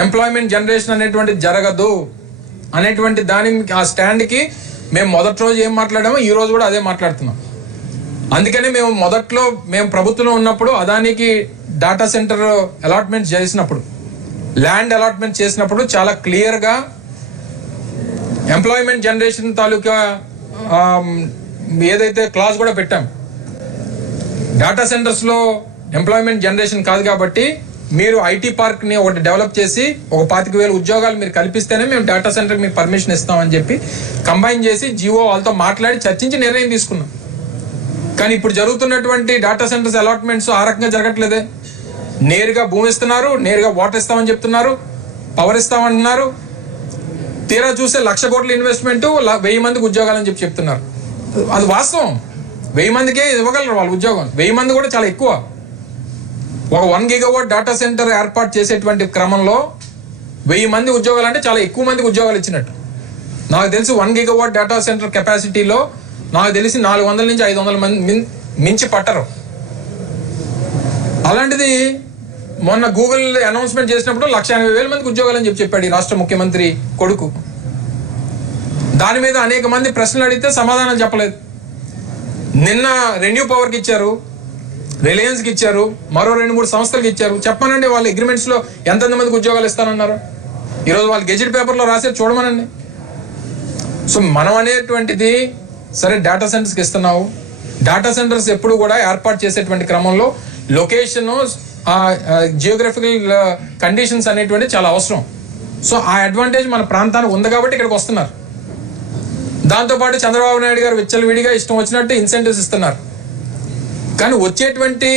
Employment generation అనేటువంటి జరగదు అనేటువంటి దాని ఆ స్టాండ్కి మేము మొదటి రోజు ఏం మాట్లాడామో ఈ రోజు కూడా అదే మాట్లాడుతున్నాం. అందుకనే మేము ప్రభుత్వంలో ఉన్నప్పుడు అదానికి డాటా సెంటర్ అలాట్మెంట్ చేసినప్పుడు, ల్యాండ్ అలాట్మెంట్ చేసినప్పుడు చాలా క్లియర్గా ఎంప్లాయ్మెంట్ జనరేషన్ తాలూకా ఏదైతే క్లాజ్ కూడా పెట్టాం. డాటా సెంటర్స్లో ఎంప్లాయ్మెంట్ జనరేషన్ కాదు కాబట్టి మీరు ఐటీ పార్క్ని ఒకటి డెవలప్ చేసి 25,000 ఉద్యోగాలు మీరు కల్పిస్తేనే మేము డాటా సెంటర్కి మీకు పర్మిషన్ ఇస్తామని చెప్పి కంబైన్ చేసి జియో వాళ్ళతో మాట్లాడి చర్చించి నిర్ణయం తీసుకున్నాం. కానీ ఇప్పుడు జరుగుతున్నటువంటి డాటా సెంటర్స్ అలాట్మెంట్స్ ఆ రకంగా జరగట్లేదే. నేరుగా భూమి ఇస్తున్నారు, నేరుగా వాటర్ ఇస్తామని చెప్తున్నారు, పవర్ ఇస్తామంటున్నారు. తీరా చూస్తే 1,00,000 కోట్ల ఇన్వెస్ట్మెంట్ 1000 మందికి ఉద్యోగాలని చెప్తున్నారు. అది వాస్తవం. 1000 మందికే ఇవ్వగలరు వాళ్ళు ఉద్యోగం. 1000 మంది కూడా చాలా ఎక్కువ. ఒక 1 గిగావాట్ డాటా సెంటర్ ఏర్పాటు చేసేటువంటి క్రమంలో 1000 మంది ఉద్యోగాలు అంటే చాలా ఎక్కువ మందికి ఉద్యోగాలు ఇచ్చినట్టు. నాకు తెలిసి 1 గిగావాట్ డాటా సెంటర్ కెపాసిటీలో నాకు తెలిసి 400 నుంచి 500 మంది మించి పట్టరు. అలాంటిది మొన్న గూగుల్ అనౌన్స్మెంట్ చేసినప్పుడు 1,80,000 మందికి ఉద్యోగాలు అని చెప్పాడు ఈ రాష్ట్ర ముఖ్యమంత్రి కొడుకు. దాని మీద అనేక మంది ప్రశ్నలు అడిగితే సమాధానం చెప్పలేదు. నిన్న రెన్యూ పవర్కి ఇచ్చారు, రిలయన్స్కి ఇచ్చారు, మరో 2-3 సంస్థలకు ఇచ్చారు. చెప్పనండి వాళ్ళ అగ్రిమెంట్స్లో ఎంతెంత మందికి ఉద్యోగాలు ఇస్తానన్నారు. ఈరోజు వాళ్ళు గెజిట్ పేపర్లో రాసేది చూడమనండి. సో మనం అనేటువంటిది సరే డేటా సెంటర్స్కి ఇస్తున్నావు. డేటా సెంటర్స్ ఎప్పుడు కూడా ఏర్పాటు చేసేటువంటి క్రమంలో లొకేషన్, జియోగ్రఫికల్ కండిషన్స్ అనేటువంటి చాలా అవసరం. సో ఆ అడ్వాంటేజ్ మన ప్రాంతానికి ఉంది కాబట్టి ఇక్కడికి వస్తున్నారు. దాంతోపాటు చంద్రబాబు నాయుడు గారు విచ్చలవిడిగా ఇష్టం వచ్చినట్టు ఇన్సెంటివ్స్ ఇస్తున్నారు. కానీ వచ్చేటువంటి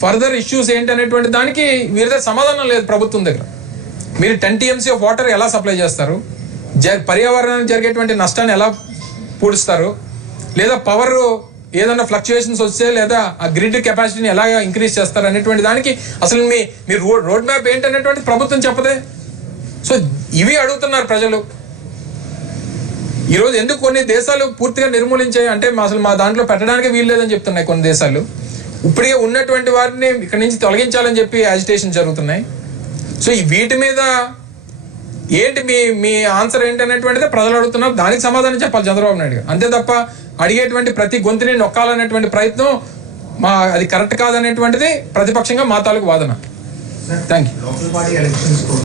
ఫర్దర్ ఇష్యూస్ ఏంటనేటువంటి దానికి వీరి దగ్గర సమాధానం లేదు ప్రభుత్వం దగ్గర. మీరు 10 TMC ఆఫ్ వాటర్ ఎలా సప్లై చేస్తారు, పర్యావరణానికి జరిగేటువంటి నష్టాన్ని ఎలా పూడుస్తారు, లేదా పవర్ ఏదైనా ఫ్లక్చుయేషన్స్ వస్తే లేదా ఆ గ్రిడ్ కెపాసిటీని ఎలా ఇంక్రీజ్ చేస్తారు అనేటువంటి దానికి అసలు మీ రోడ్ మ్యాప్ ఏంటనేటువంటి ప్రభుత్వం చెప్పదే. సో ఇవి అడుగుతున్నారు ప్రజలు. ఈరోజు ఎందుకు కొన్ని దేశాలు పూర్తిగా నిర్మూలించాయి అంటే అసలు మా దాంట్లో పెట్టడానికి వీలు లేదని చెప్తున్నాయి కొన్ని దేశాలు. ఇప్పటికే ఉన్నటువంటి వారిని ఇక్కడి నుంచి తొలగించాలని చెప్పి యాజిటేషన్ జరుగుతున్నాయి. సో వీటి మీద ఏంటి మీ ఆన్సర్ ఏంటి అనేటువంటిది ప్రజలు అడుగుతున్నారు. దానికి సమాధానం చెప్పాలి చంద్రబాబు నాయుడు గారు. అంతే తప్ప అడిగేటువంటి ప్రతి గొంతుని నొక్కాలనేటువంటి ప్రయత్నం అది కరెక్ట్ కాదనేటువంటిది ప్రతిపక్షంగా మా తాలూకు వాదన. Thank you.